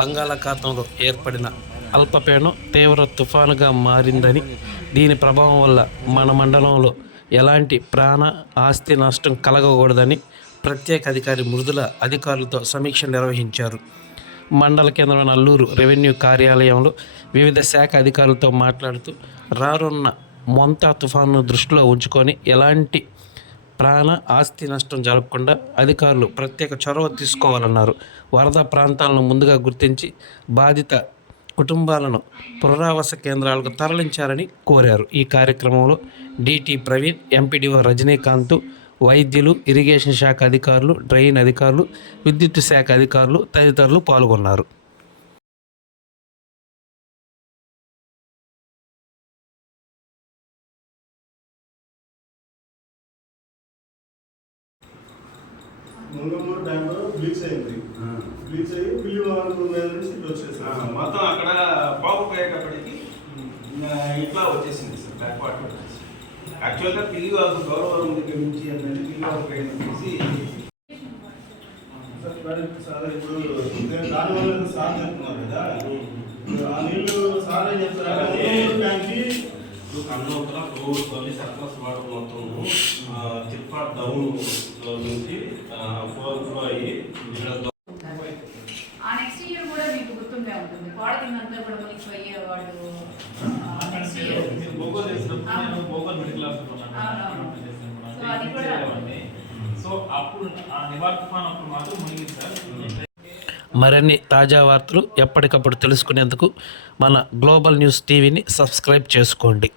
బంగాళాఖాతంలో ఏర్పడిన అల్పపీడనం తీవ్ర తుఫానుగా మారిందని దీని ప్రభావం వల్ల మన మండలంలో ఎలాంటి ప్రాణ ఆస్తి నష్టం కలగకూడదని ప్రత్యేక అధికారి మృదుల అధికారులతో సమీక్ష నిర్వహించారు. మండల కేంద్రమైన అల్లూరు రెవెన్యూ కార్యాలయంలో వివిధ శాఖ అధికారులతో మాట్లాడుతూ రానున్న మొంతా తుఫాను దృష్టిలో ఉంచుకొని ఎలాంటి ప్రాణ ఆస్తి నష్టం జరగకుండా అధికారులు ప్రత్యేక చొరవ తీసుకోవాలన్నారు. వరద ప్రాంతాలను ముందుగా గుర్తించి బాధిత కుటుంబాలను పునరావాస కేంద్రాలకు తరలించాలని కోరారు. ఈ కార్యక్రమంలో డిటి ప్రవీణ్ ఎంపీడీఓ రజనీకాంత్ వైద్యులు ఇరిగేషన్ శాఖ అధికారులు డ్రైన్ అధికారులు విద్యుత్ శాఖ అధికారులు తదితరులు పాల్గొన్నారు. మంగమూరు డ్యాంలో బ్లీచ్ అయింది. బ్లీచ్ అయ్యి పిల్లి వాళ్ళకు మీద నుంచి ఇటు ఆ, వచ్చేసారు మొత్తం అక్కడ పాపు పోయేటప్పటికి ఇట్లా వచ్చేసింది సార్ బ్యాక్ వాటర్ వచ్చేసి యాక్చువల్గా పిల్లి వాళ్ళకు గౌరవం దగ్గర నుంచి ఏంటంటే పిల్లి వాళ్ళకి పోయిన వచ్చేసి సార్ ఇప్పుడు దానివల్ల సార్ చెప్తున్నారు కదా. ఆ నీళ్ళు సార్ ఏం చెప్తారు రోడ్ తల్లి సర్ప్లస్ వాటర్ మొత్తం. తిప్ప డౌన్లో నుంచి ఫోర్ ఫ్లో అయ్యి ఆ నెక్స్ట్ ఇయర్ కూడా మీకు గుర్తుండే ఉంటుంది. కోడ కిందంతా కూడా మునిగిపోయే వాళ్ళు నెక్స్ట్ ఇయర్ భూగోళ చేసినప్పుడు అవును. నేను భూగోళ మిడిల్ క్లాస్ అవునవును. సో అది కూడా- సో అప్పుడు ఆ నివార్ తుఫాన్ అప్పుడు మాత్రం మునిగింది సార్. మరిన్ని తాజా వార్తలు ఎప్పటికప్పుడు తెలుసుకునేందుకు మన గ్లోబల్ న్యూస్ టీవీని సబ్స్క్రైబ్ చేసుకోండి.